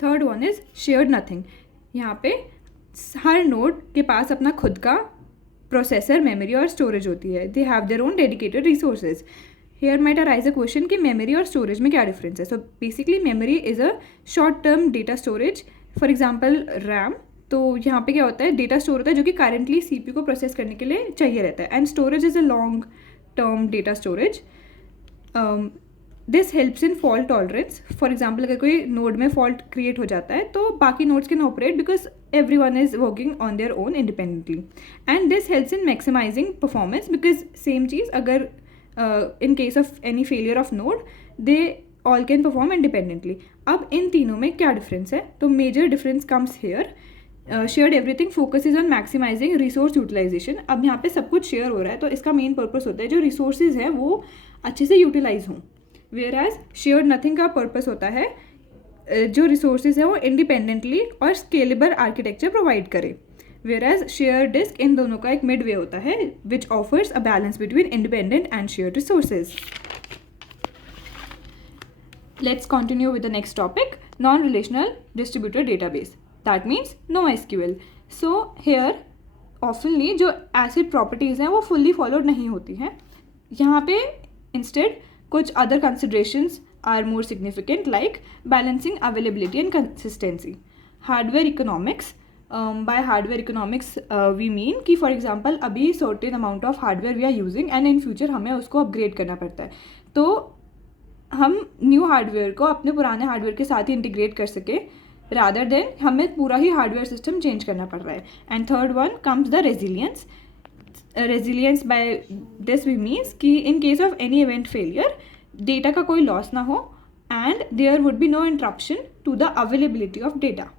Third one is shared nothing. यहाँ पे हर node के पास अपना खुद का प्रोसेसर, मेमोरी और स्टोरेज होती है। They have their own dedicated resources. Here might arise a question कि मेमोरी और स्टोरेज में क्या डिफरेंस है। So basically memory is a short term data storage, for example RAM. तो यहाँ पे क्या होता है, डेटा स्टोर होता है जो कि करेंटली CPU को प्रोसेस करने के लिए चाहिए रहता है। And storage is a long term data storage. This helps in fault tolerance. For example अगर कोई नोड में फॉल्ट क्रिएट हो जाता है तो बाकी nodes can operate because every one is working on their own independently. And this helps in maximizing performance because same चीज़ अगर in case of any failure of node they all can perform independently. अब इन तीनों में क्या difference है, तो major difference comes here. Shared everything focuses on maximizing resource utilization. अब यहाँ पे सब कुछ शेयर हो रहा है तो इसका मेन पर्पस होता है जो रिसोर्सेज हैं वो अच्छे से यूटिलाइज हों। वेयर एज शेयर्ड नथिंग का पर्पस होता है जो रिसोर्सेज है वो इंडिपेंडेंटली और स्केलेबल आर्किटेक्चर प्रोवाइड करे। वेयर एज शेयर डिस्क इन दोनों का एक मिड वे होता है which offers a balance between independent and shared resources. Let's continue with the next topic, non-relational distributed database. That means NoSQL. So here oftenly जो ACID properties हैं वो fully followed नहीं होती हैं। यहाँ पे instead कुछ other considerations are more significant like balancing availability and consistency. Hardware economics. By hardware economics we mean कि for example अभी certain amount of hardware we are using and in future हमें उसको upgrade करना पड़ता है, तो हम न्यू हार्डवेयर को अपने पुराने हार्डवेयर के साथ ही इंटीग्रेट कर सके रादर देन हमें पूरा ही हार्डवेयर सिस्टम चेंज करना पड़ रहा है। And third one comes the resilience. Resilience by this we means कि in case of any event failure data का कोई लॉस ना हो and there would be no interruption to the availability of data.